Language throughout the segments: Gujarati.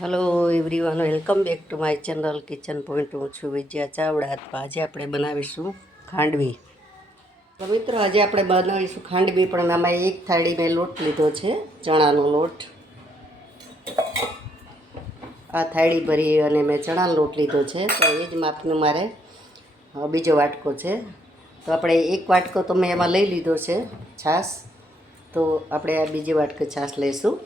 Hello everyone, welcome back to my channel kitchen point. હું છું વિજયા ચાવડા. તો આજે આપણે બનાવીશું ખાંડવી. તો મિત્રો, આજે આપણે બનાવીશું ખાંડવી, પણ આમાં એક થાળી મેં લોટ લીધો છે, ચણાનો લોટ. આ થાળી ભરી અને મેં ચણાનો લોટ લીધો છે, તો એ જ માપનું મારે બીજો વાટકો છે. તો આપણે એક વાટકો તો મેં એમાં લઈ લીધો છે છાશ. તો આપણે આ બીજી વાટકો છાશ લઈશું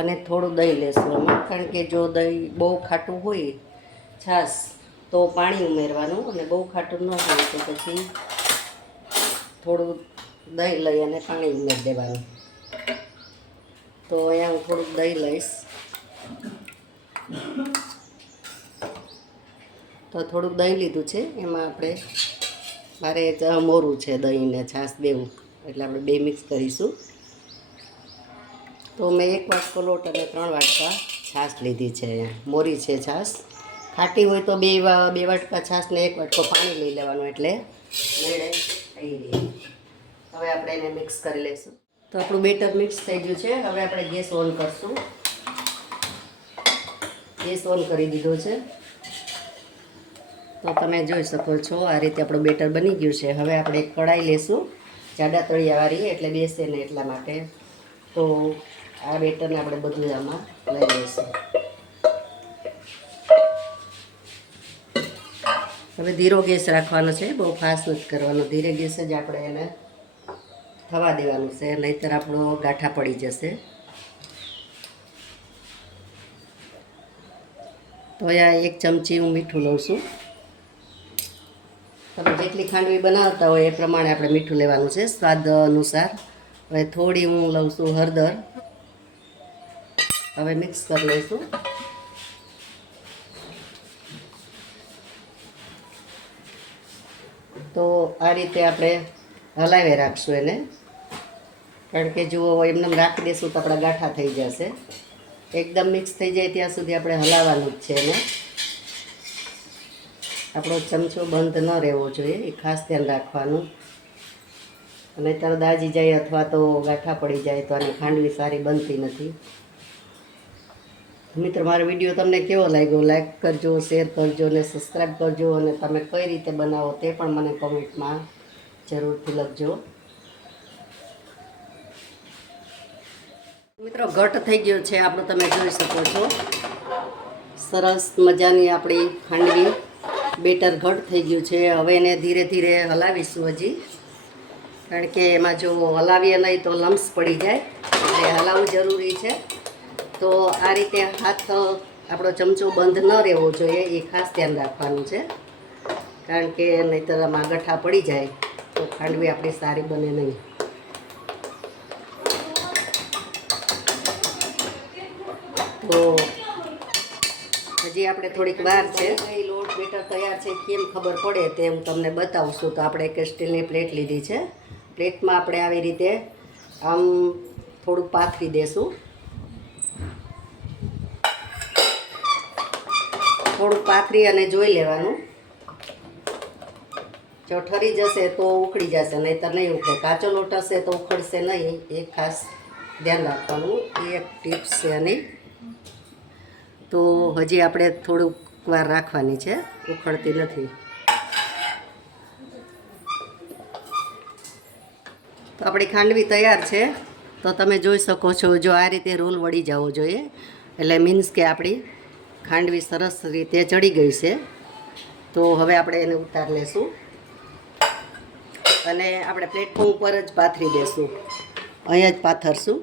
અને થોડું દહીં લેશું એમાં, કારણ કે જો દહીં બહુ ખાટું હોય છાશ તો પાણી ઉમેરવાનું, અને બહુ ખાટું ન હોય તો પછી થોડું દહીં લઈ અને પાણી ઉમેરી દેવાનું. તો અહીંયા હું થોડુંક દહીં લઈશ. તો થોડુંક દહીં લીધું છે, એમાં આપણે મારે મોરું છે દહીં ને છાશ દેવું, એટલે આપણે બે મિક્સ કરીશું. તો મેં એક વાટકો લોટ અને 3 વાટકા છાશ લીધી છે. મોરી છે છાશ. ખાટી હોય તો બે વાટકા છાશ ને 1 વાટકો પાણી લઈ લેવાનું, એટલે મેળે થઈ રહી. હવે આપણે એને મિક્સ કરી લઈશું. તો આપણું બેટર મિક્સ થઈ ગયું છે. હવે આપણે ગેસ ઓન કરશું. ગેસ ઓન કરી દીધો છે. તો તમે જોઈ શકો છો આ રીતે આપણું બેટર બની ગયું છે. હવે આપણે એક કઢાઈ લેશું, જાડા તળિયાવાળી, એટલે બેસે ને એટલા માટે. તો આ બેટરને આપણે બધું આમાં લઈ લઈશું. હવે ધીરો ગેસ રાખવાનો છે, બહુ ફાસ્ટ નથી કરવાનો. ધીરે ગેસે જ આપણે એને થવા દેવાનું છે, નહીંતર આપણો ગાંઠા પડી જશે. તો અહીંયા 1 ચમચી હું મીઠું લઉં છું. તમે જેટલી ખાંડવી બનાવતા હોય એ પ્રમાણે આપણે મીઠું લેવાનું છે, સ્વાદ અનુસાર. હવે થોડી હું લઉં છું હળદર. હવે મિક્સ કરી લઈશું. તો આ રીતે આપણે હલાવી રાખશું એને, કારણ કે જો એમને રાખી દઈશું તો આપણા ગાંઠા થઈ જશે. એકદમ મિક્સ થઈ જાય ત્યાં સુધી આપણે હલાવવાનું જ છે એને. આપણો ચમચો બંધ ન રહેવો જોઈએ, એ ખાસ ધ્યાન રાખવાનું. અને તરત દાજી જાય અથવા તો ગાંઠા પડી જાય તો આની ખાંડવી સારી બનતી નથી. મિત્રો, મારો વિડીયો તમને કેવો લાગ્યો? લાઈક કરજો, શેર કરજો અને સબસ્ક્રાઈબ કરજો. અને તમે કઈ રીતે બનાવો તે પણ મને કોમેન્ટમાં જરૂરથી લખજો. મિત્રો, ઘટ થઈ ગયો છે આપણું, તમે જોઈ શકો છો. સરસ મજાની આપણી ખાંડવી બેટર ઘટ થઈ ગયું છે. હવે એને ધીરે ધીરે હલાવીશું હજી, કારણ કે એમાં જો હલાવીએ નહીં તો લમ્સ પડી જાય, એટલે હલાવવું જરૂરી છે. તો આ રીતે હાથ આપણો ચમચો બંધ ન રહેવો જોઈએ, એ ખાસ ધ્યાન રાખવાનું છે, કારણ કે નહીંતર આમાં ગઠ્ઠા પડી જાય તો ખાંડવી આપણી સારી બને નહીં. તો હજી આપણે થોડીક વાર છે. લોટ બેટર તૈયાર છે કેમ ખબર પડે તે હું તમને બતાવશું. તો આપણે એક સ્ટીલની પ્લેટ લીધી છે. પ્લેટમાં આપણે આવી રીતે આમ થોડુંક પાથરી દેશું. થોડુંક પાથરી અને જોઈ લેવાનું. જો ઠરી જશે તો ઉખડી જશે, નહીંતર નહીં ઉખડે. કાચો લોટ હશે તો ઉખડશે નહીં, એ ખાસ ધ્યાન રાખવાનું. એ એક ટિપ્સ છે આની. તો હજી આપણે થોડુંક વાર રાખવાની છે, ઉખડતી નથી. તો આપણી ખાંડવી તૈયાર છે. તો તમે જોઈ શકો છો, જો આ રીતે રોલ વળી જવો જોઈએ, એટલે મીન્સ કે આપણી ખાંડવી સરસ રીતે ચડી ગઈ છે. તો હવે આપણે એને ઉતાર લેશું અને આપણે પ્લેટફોર્મ ઉપર જ પાથરી દેશું. અહીંયા જ પાથરશું.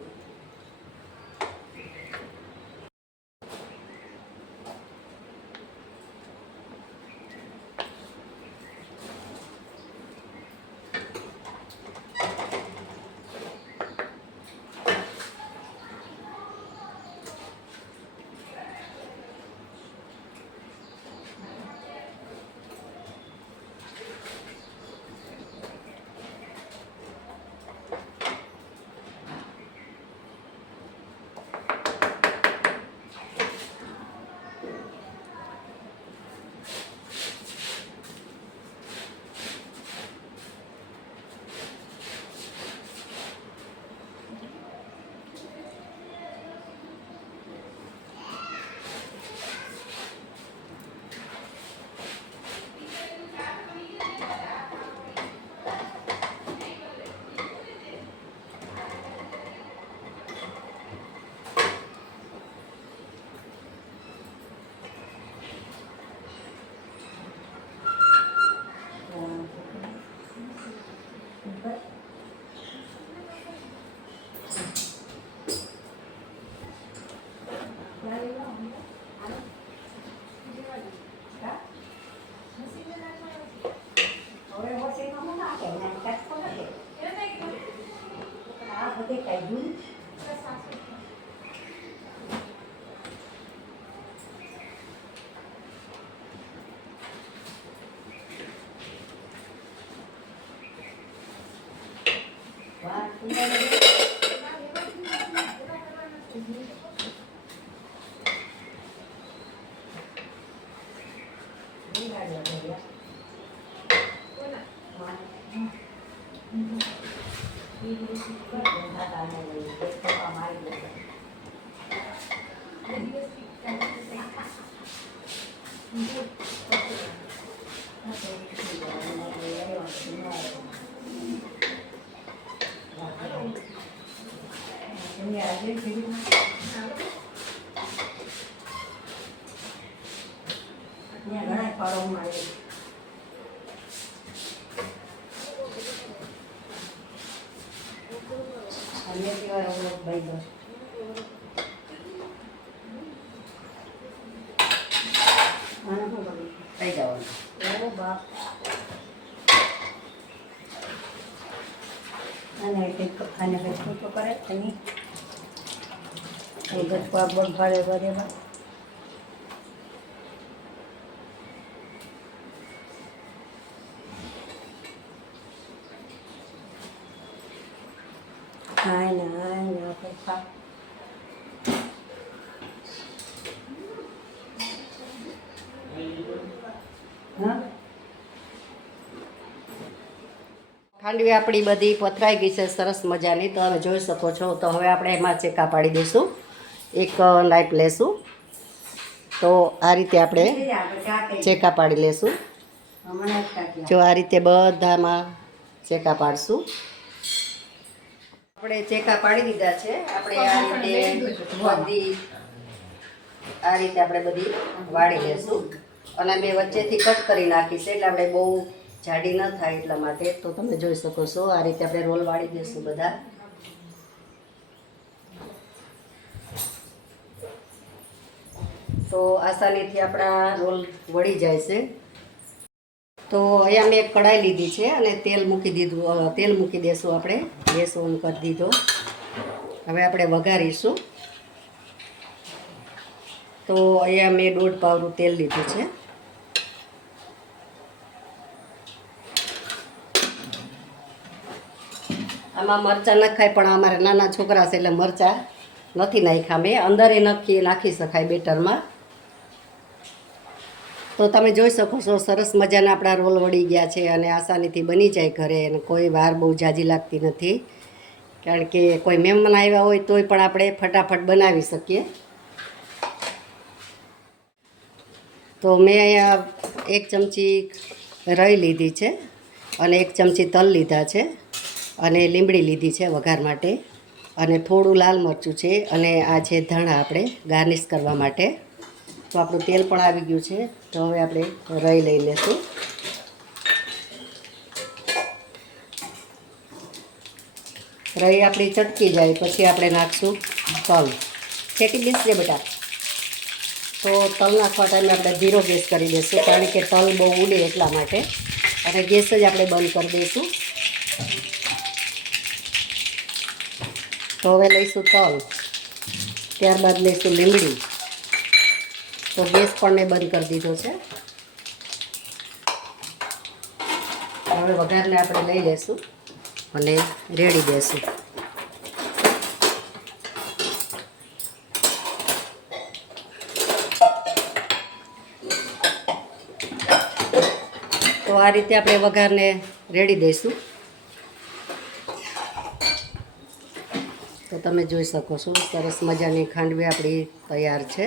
થઈ જવાનું. અને તો કરે નહીં ગટવા બગાડે બરેમાં હાય ના પપ્પા ખાંડવી આપણી બધી પથરાઈ ગઈ છે સરસ મજાની, તો તમે જોઈ શકો છો. તો હવે આપણે એમાં ચેકા પાડી દઈશું. એક નાઈફ લેશું, તો આ રીતે આપણે ચેકા પાડી લેશું. જો આ રીતે બધામાં ચેકા પાડશું. આપણે ચેકા પાડી દીધા છે. આપણે આ રીતે આપણે બધી વાળી લેશું. અને મેં વચ્ચેથી કટ કરી નાખી છે, એટલે આપણે બહુ જાડી ન થાય એટલા માટે. તો તમે જોઈ શકો છો આ રીતે આપણે રોલ વાળી દઈશું બધા. તો આસાનીથી આપણા રોલ વળી જાય છે. તો અહીંયા મેં કઢાઈ લીધી છે અને તેલ મૂકી દીધું. તેલ મૂકી દઈશું આપણે. ગેસ ઓન કરી દીધો. હવે આપણે વઘારીશું. તો અહીંયા મેં 1.5 પાવનું તેલ લીધું છે. આમાં મરચાં નખાય, પણ અમારે નાના છોકરા છે એટલે મરચાં નથી નાખ્યા મેં. અંદર એ નાખી શકાય બેટરમાં. તો તમે જોઈ શકો છો સરસ મજાના આપણા રોલ વળી ગયા છે અને આસાનીથી બની જાય ઘરે. અને કોઈ વાર બહુ જાજી લાગતી નથી, કારણ કે કોઈ મહેમાન આવ્યા હોય તોય પણ આપણે ફટાફટ બનાવી શકીએ. તો મેં અહીંયા 1 ચમચી રાઈ લીધી છે અને 1 ચમચી તલ લીધા છે અને લીમડી લીધી છે વઘાર માટે, અને થોડું લાલ મરચું છે, અને આ છે ધાણા આપણે ગાર્નિશ કરવા માટે. તો આપણું તેલ પણ આવી ગયું છે. તો હવે આપણે રાઈ લઈ લેશું. રાઈ આપણી ચટકી જાય પછી આપણે નાખશું તલ. ખેટી બેસજે બેટા. તો તલ નાખવા ટાઈમે આપણે ધીરો ગેસ કરી દઈશું, કારણ કે તલ બહુ ઉડે એટલા માટે. અને ગેસ જ આપણે બંધ કરી દઈશું. તો હવે લઈશું તલ, ત્યારબાદ લઈશું લીમડી. તો ગેસ પણ મેં બંધ કરી દીધો છે. હવે વઘારને આપણે લઈ લઈશું અને રેડી દઈશું. તો આ રીતે આપણે વઘારને રેડી દઈશું. તો તમે જોઈ શકો છો સરસ મજાની ખાંડવી આપણી તૈયાર છે.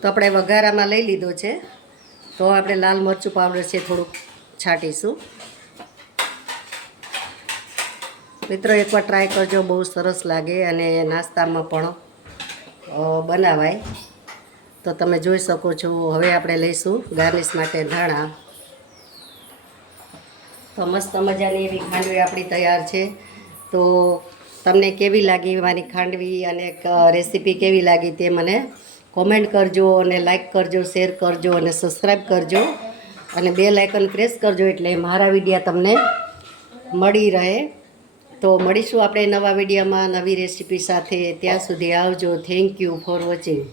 તો આપણે વઘારામાં લઈ લીધો છે. તો આપણે લાલ મરચું પાવડર છે થોડુંક છાંટીશું. મિત્રો એકવાર ટ્રાય કરજો, બહુ સરસ લાગે અને નાસ્તામાં પણ બનાવાય. તો તમે જોઈ શકો છો. હવે આપણે લઈશું ગાર્નિશ માટે ધાણા. તો મસ્ત મજાની એવી ખાંડવી આપણી તૈયાર છે. તો તમને કેવી લાગી મારી ખાંડવી અને રેસીપી કેવી લાગી તે મને કોમેન્ટ કરજો, અને લાઈક કરજો, શેર કરજો અને સબસ્ક્રાઈબ કરજો, અને બેલ આઇકન પ્રેસ કરજો, એટલે મારા વિડીયો તમને મળી રહે. તો મળીશું આપણે નવા વિડીયોમાં નવી રેસીપી સાથે. ત્યાં સુધી આવજો. Thank you for watching.